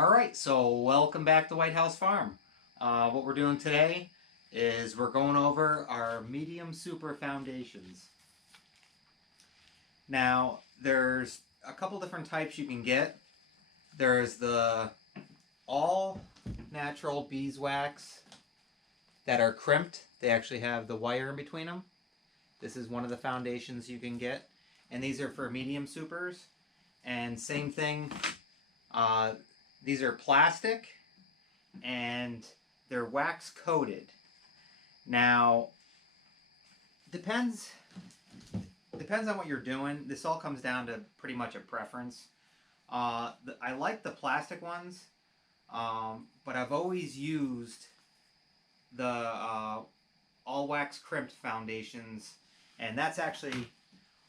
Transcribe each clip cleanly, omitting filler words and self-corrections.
Alright, so welcome back to Whitehouse Farm. What we're doing today is we're going over our medium super foundations. Now, there's a couple different types you can get. There's the all natural beeswax that are crimped. They actually have the wire in between them. This is one of the foundations you can get. And these are for medium supers. And same thing, these are plastic and they're wax coated. Now, depends on what you're doing. This all comes down to pretty much a preference. I like the plastic ones, but I've always used the all wax crimped foundations, and that's actually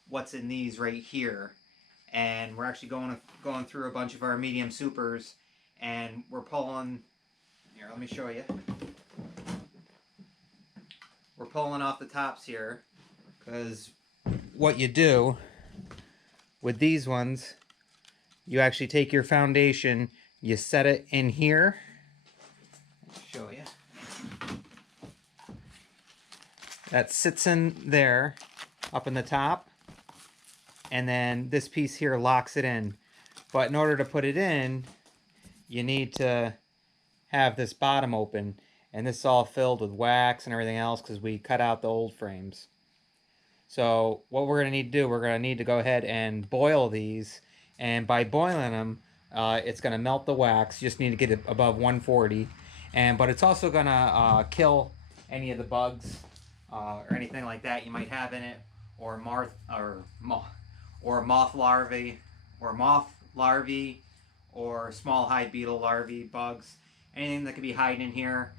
what's in these right here. And we're actually going through a bunch of our medium supers, and we're pulling. Here, let me show you. We're pulling off the tops here, because what you do with these ones, you actually take your foundation, you set it in here. I'll show you. That sits in there, up in the top. And then this piece here locks it in. But in order to put it in, you need to have this bottom open. And this is all filled with wax and everything else because we cut out the old frames. So what we're going to need to do, we're going to need to go ahead and boil these. And by boiling them, it's going to melt the wax. You just need to get it above 140. But it's also going to kill any of the bugs or anything like that you might have in it, or moth larvae, or small hide beetle larvae, bugs, anything that could be hiding in here.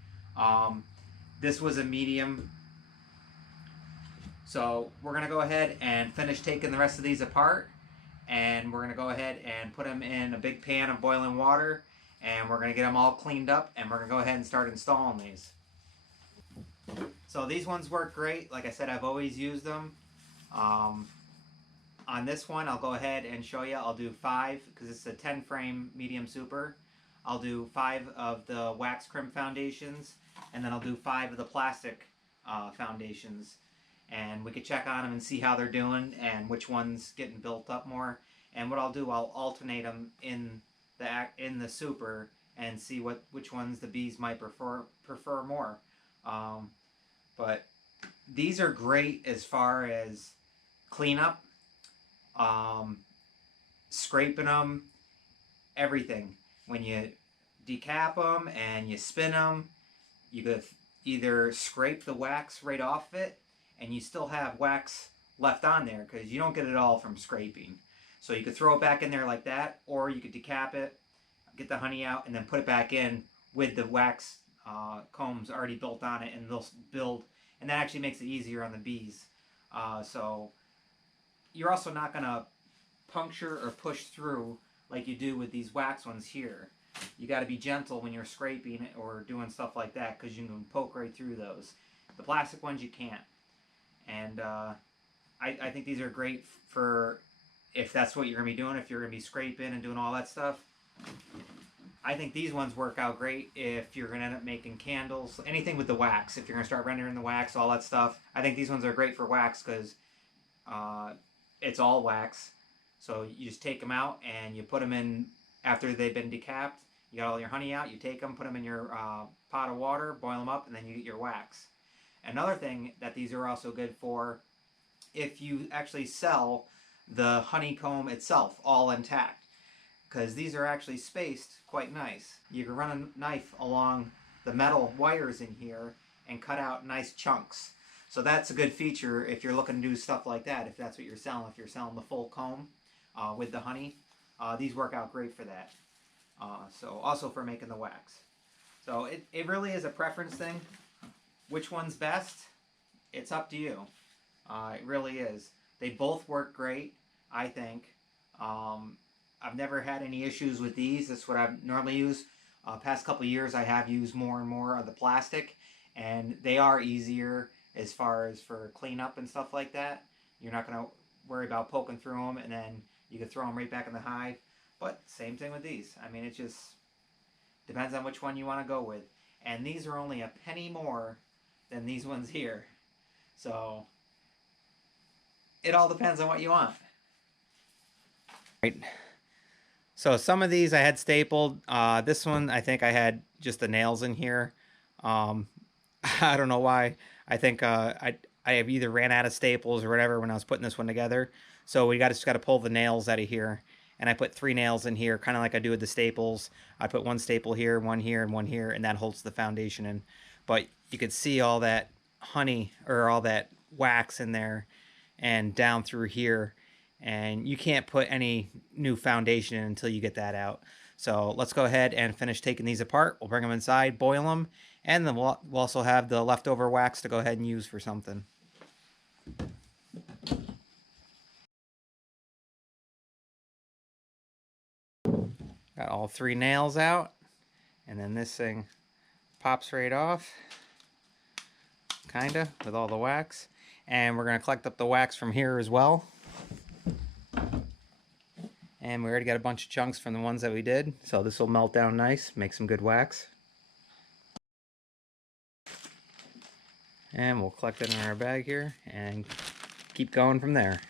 This was a medium, so we're gonna go ahead and finish taking the rest of these apart, and we're gonna go ahead and put them in a big pan of boiling water, and we're gonna get them all cleaned up, and we're gonna go ahead and start installing these. So these ones work great. Like I said, I've always used them. On this one, I'll go ahead and show you. I'll do 5 because it's a 10 frame medium super. I'll do 5 of the wax crimp foundations, and then I'll do 5 of the plastic foundations. And we could check on them and see how they're doing and which one's getting built up more. And what I'll do, I'll alternate them in the super and see which ones the bees might prefer more. But these are great as far as cleanup. Scraping them, everything. When you decap them and you spin them, you could either scrape the wax right off it, and you still have wax left on there because you don't get it all from scraping. So you could throw it back in there like that, or you could decap it, get the honey out, and then put it back in with the wax combs already built on it, and they'll build, and that actually makes it easier on the bees. So you're also not going to puncture or push through like you do with these wax ones here. You got to be gentle when you're scraping or doing stuff like that because you can poke right through those. The plastic ones you can't. And I think these are great for if that's what you're going to be doing, if you're going to be scraping and doing all that stuff. I think these ones work out great if you're going to end up making candles, anything with the wax. If you're going to start rendering the wax, all that stuff. I think these ones are great for wax because it's all wax. So you just take them out and you put them in after they've been decapped. You got all your honey out, you take them, put them in your pot of water, boil them up, and then you get your wax. Another thing that these are also good for, if you actually sell the honeycomb itself all intact, because these are actually spaced quite nice. You can run a knife along the metal wires in here and cut out nice chunks. So that's a good feature if you're looking to do stuff like that, if that's what you're selling. If you're selling the full comb with the honey, these work out great for that. So also for making the wax. So it really is a preference thing. Which one's best? It's up to you. It really is. They both work great, I think. I've never had any issues with these. That's what I normally use. Past couple years I have used more and more of the plastic, and they are easier as far as for cleanup and stuff like that. You're not going to worry about poking through them, and then you can throw them right back in the hive. But same thing with these. I mean, it's just Depends on which one you want to go with. And these are only a penny more than these ones here. So it all depends on what you want. Right. So some of these I had stapled. This one I think I had just the nails in here. I don't know why. I think I have either ran out of staples or whatever when I was putting this one together. So we just got to pull the nails out of here. And I put 3 nails in here, kind of like I do with the staples. I put 1 staple here, 1 here, and 1 here, and that holds the foundation in. But you could see all that honey or all that wax in there and down through here. And you can't put any new foundation in until you get that out. So let's go ahead and finish taking these apart. We'll bring them inside, boil them, and then we'll also have the leftover wax to go ahead and use for something. Got all 3 nails out, and then this thing pops right off, kinda, with all the wax. And we're gonna collect up the wax from here as well. And we already got a bunch of chunks from the ones that we did, so this will melt down nice, make some good wax. And we'll collect it in our bag here and keep going from there.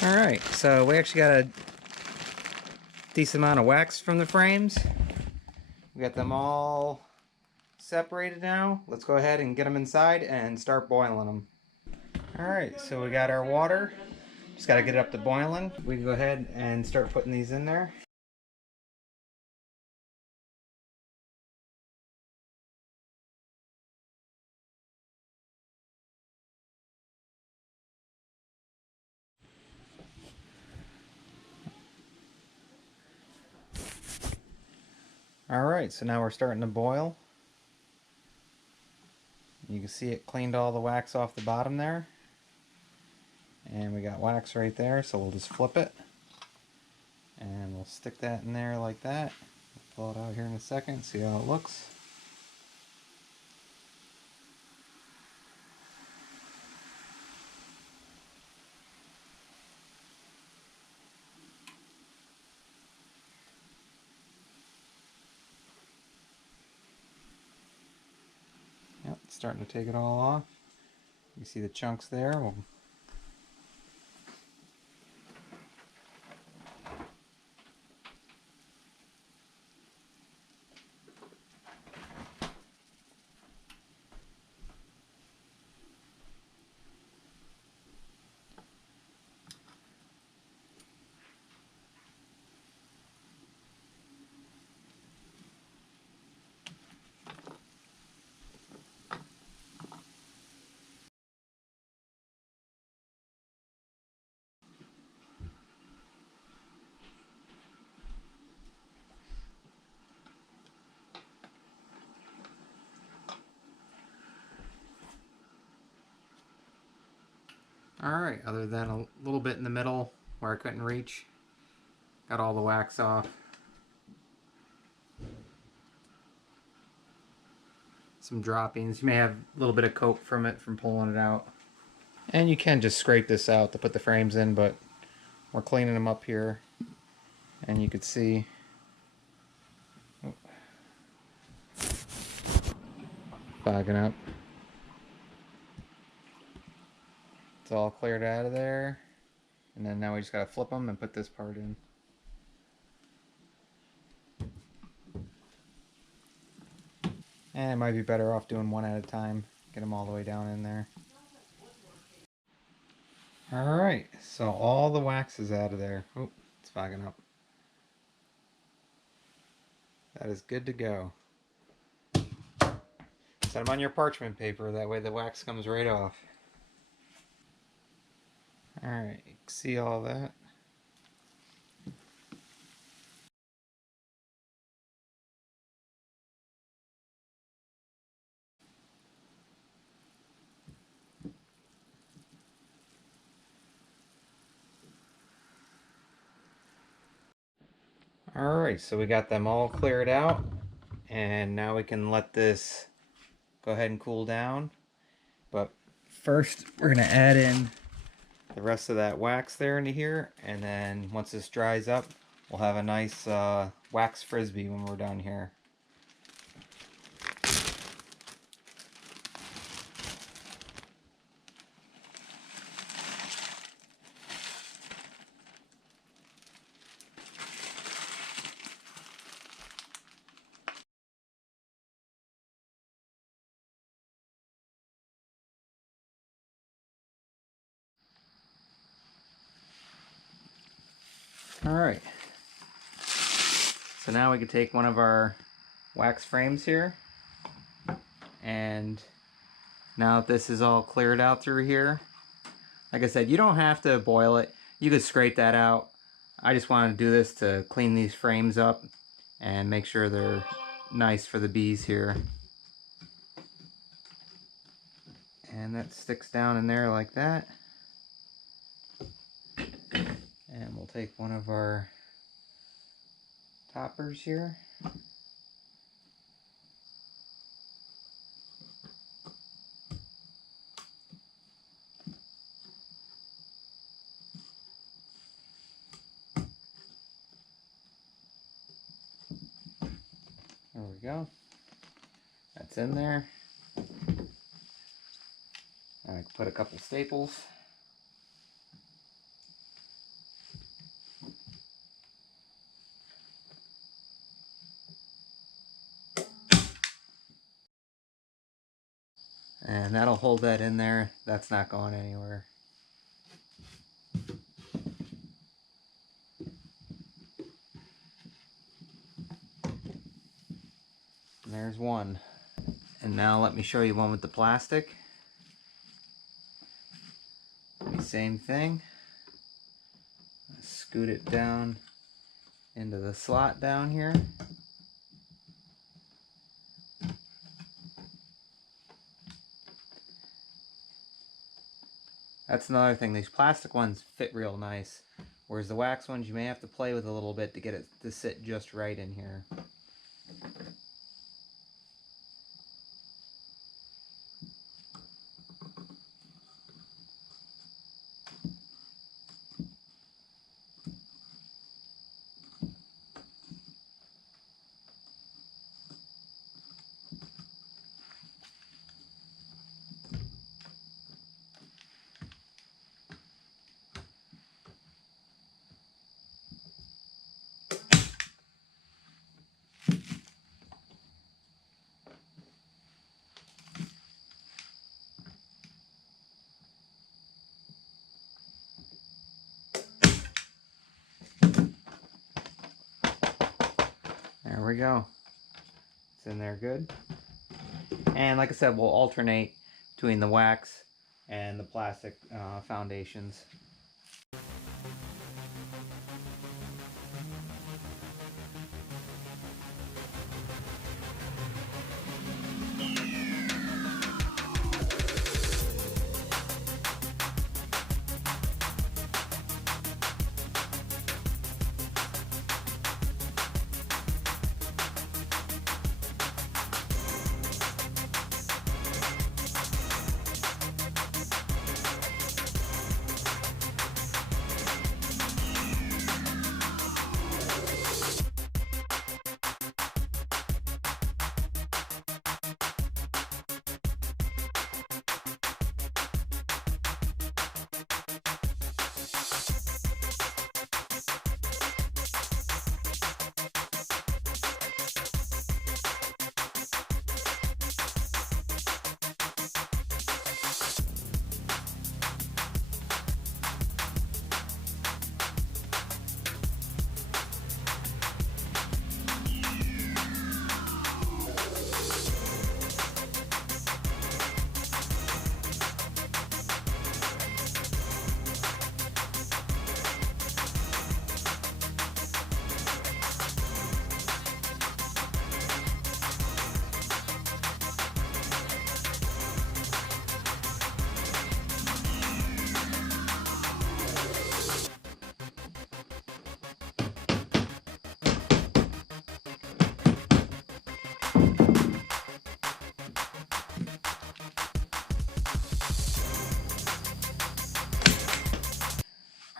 Alright, so we actually got a decent amount of wax from the frames. We got them all separated now. Let's go ahead and get them inside and start boiling them. Alright, so we got our water. Just got to get it up to boiling. We can go ahead and start putting these in there. Alright, so now we're starting to boil. You can see it cleaned all the wax off the bottom there. And we got wax right there, so we'll just flip it. And we'll stick that in there like that. We'll pull it out here in a second, see how it looks. Yep, it's starting to take it all off. You see the chunks there. Alright, other than a little bit in the middle where I couldn't reach, got all the wax off. Some droppings. You may have a little bit of coke from it from pulling it out. And you can just scrape this out to put the frames in, but we're cleaning them up here. And you could see fogging up. It's all cleared out of there. And then now we just gotta flip them and put this part in. And it might be better off doing one at a time. Get them all the way down in there. Alright, so all the wax is out of there. Oh, it's fogging up. That is good to go. Set them on your parchment paper, that way the wax comes right off. Alright, see all that? Alright, so we got them all cleared out, and now we can let this go ahead and cool down. But first we're going to add in the rest of that wax there into here, and then once this dries up, we'll have a nice wax frisbee when we're done here. Alright, so now we can take one of our wax frames here, and now that this is all cleared out through here, like I said, you don't have to boil it. You could scrape that out. I just wanted to do this to clean these frames up and make sure they're nice for the bees here. And that sticks down in there like that. And we'll take one of our toppers here. There we go. That's in there. I can put a couple staples. And that'll hold that in there. That's not going anywhere. And there's one. And now let me show you one with the plastic. Same thing. Scoot it down into the slot down here. That's another thing, these plastic ones fit real nice, whereas the wax ones you may have to play with a little bit to get it to sit just right in here. There we go. It's in there good. And like I said, we'll alternate between the wax and the plastic foundations.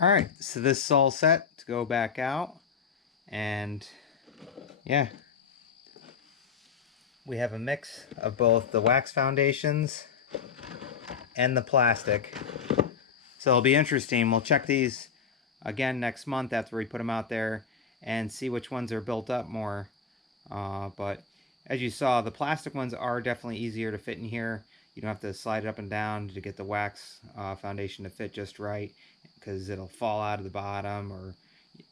All right, so this is all set to go back out, and yeah, we have a mix of both the wax foundations and the plastic. So it'll be interesting. We'll check these again next month after we put them out there and see which ones are built up more. But as you saw, the plastic ones are definitely easier to fit in here. You don't have to slide it up and down to get the wax foundation to fit just right, because it'll fall out of the bottom, or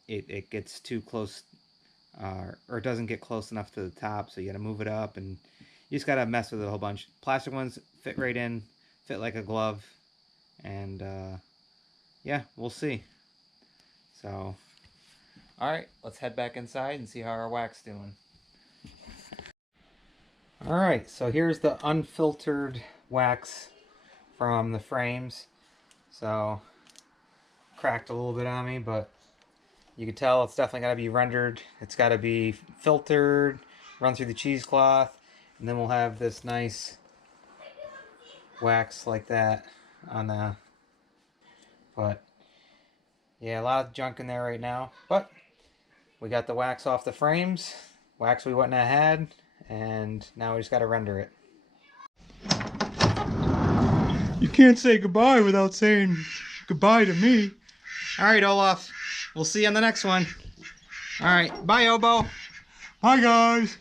it gets too close, or it doesn't get close enough to the top, so you gotta move it up, and you just gotta mess with it a whole bunch. Plastic ones fit right in, fit like a glove, and yeah, we'll see. So, alright, let's head back inside and see how our wax doing. Alright, so here's the unfiltered wax from the frames. So, cracked a little bit on me, but you can tell it's definitely got to be rendered. It's got to be filtered, run through the cheesecloth, and then we'll have this nice wax like that on the... But, yeah, a lot of junk in there right now. But, we got the wax off the frames, wax we wouldn't have had, and now we just got to render it. You can't say goodbye without saying goodbye to me. Alright, Olaf. We'll see you on the next one. Alright. Bye, Obo. Bye, guys.